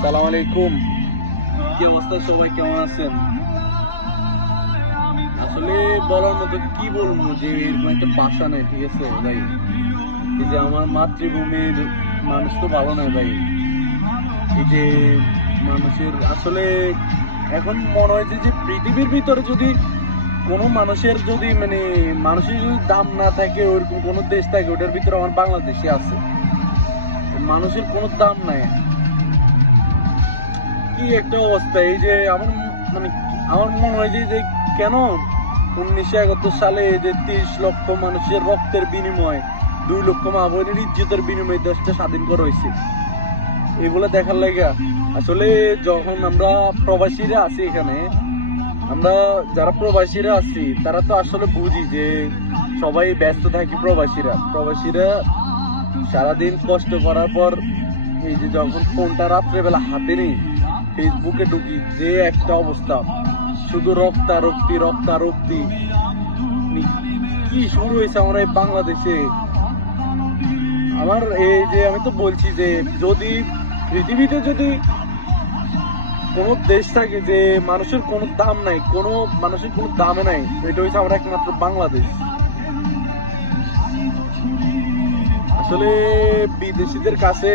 সালাম আলাইকুম। কি অবস্থা, সবাই কেমন আছেন? আসলে বলার মতো কি বলবো, যে এরকম একটা ভাষা নেই। ঠিক আছে ভাই, এই যে আমার মাতৃভূমির মানুষ তো ভালো নয় ভাই। এই যে মানুষের আসলে এখন মনে হয়েছে যে পৃথিবীর ভিতরে যদি কোনো মানুষের যদি মানুষের যদি দাম না থাকে, ওইরকম কোনো দেশ থাকে, ওটার ভিতরে আমার বাংলাদেশে আছে। মানুষের কোনো দাম নাই। কি একটা অবস্থা! এই যে আমার আমার মনে হয় যে কেন 1971 সালে এই যে 30 লক্ষ মানুষের রক্তের বিনিময়, 2 লক্ষ মা বোনের ইজ্জতের বিনিময়ে দেশটা স্বাধীন করা হয়েছে, এগুলো দেখার লাগা। আসলে যখন আমরা প্রবাসীরা আছি এখানে, আমরা যারা প্রবাসীরা আছি তারা তো আসলে বুঝি যে সবাই ব্যস্ত থাকি। প্রবাসীরা সারাদিন কষ্ট করার পর এই যে যখন ফোনটা রাত্রেবেলা হাতে নেই, ফেসবুকে ঢুকি, যে একটা অবস্থা, শুধু রক্তারক্তি কি শুরু হয়েছে আমার এই বাংলাদেশে। আমার এই যে আমি তো বলছি যে যদি পৃথিবীতে যদি কোনো দেশ থাকে যে মানুষের কোনো দাম নাই, কোনো মানুষের কোনো দামে নাই, এটা হচ্ছে আমরা একমাত্র বাংলাদেশ। আসলে বিদেশিদের কাছে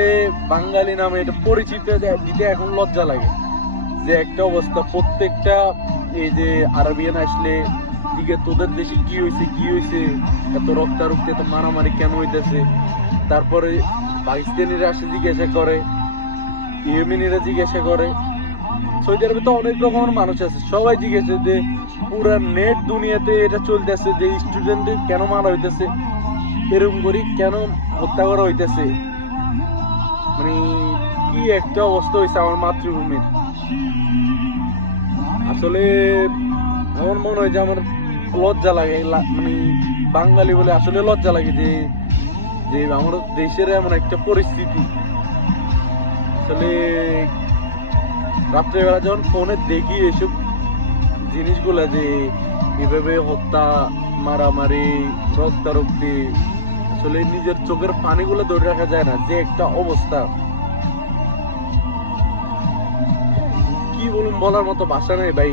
বাঙালি নামে এটা পরিচিত দিতে এখন লজ্জা লাগে। যে একটা অবস্থা, প্রত্যেকটা এই যে আরবিয়ান আসলে দিকে তোদের দেশে কি হয়েছে, এত রক্তারক্তি, এত মারামারি কেন হইতেছে। তারপরে পাকিস্তানিরা আসে জিজ্ঞাসা করে, ইয়েমেনিরা জিজ্ঞাসা করে, সৌদি আরবে তো অনেক রকমের মানুষ আছে, সবাই জিজ্ঞাসা যে পুরা নেট দুনিয়াতে এটা চলতেছে যে স্টুডেন্টদের কেন মারা হইতেছে, এরকম করি কেন হত্যা করা হইতেছে। মানে কি একটা অবস্থা হয়েছে আমার মাতৃভূমির। আসলে আমার মনে হয় যে আমার লজ্জা লাগে, বাঙালি বলে আসলে লজ্জা লাগে যে যে আমার দেশের এমন একটা পরিস্থিতি। আসলে রাত্রেবেলা যখন ফোনে দেখি এসব জিনিসগুলা, যে এভাবে হত্যা, মারামারি, রক্তারক্তি, আসলে নিজের চোখের পানিগুলো ধরে রাখা যায় না। যে একটা অবস্থা, কি বলুন, বলার মতো ভাষা নেই ভাই।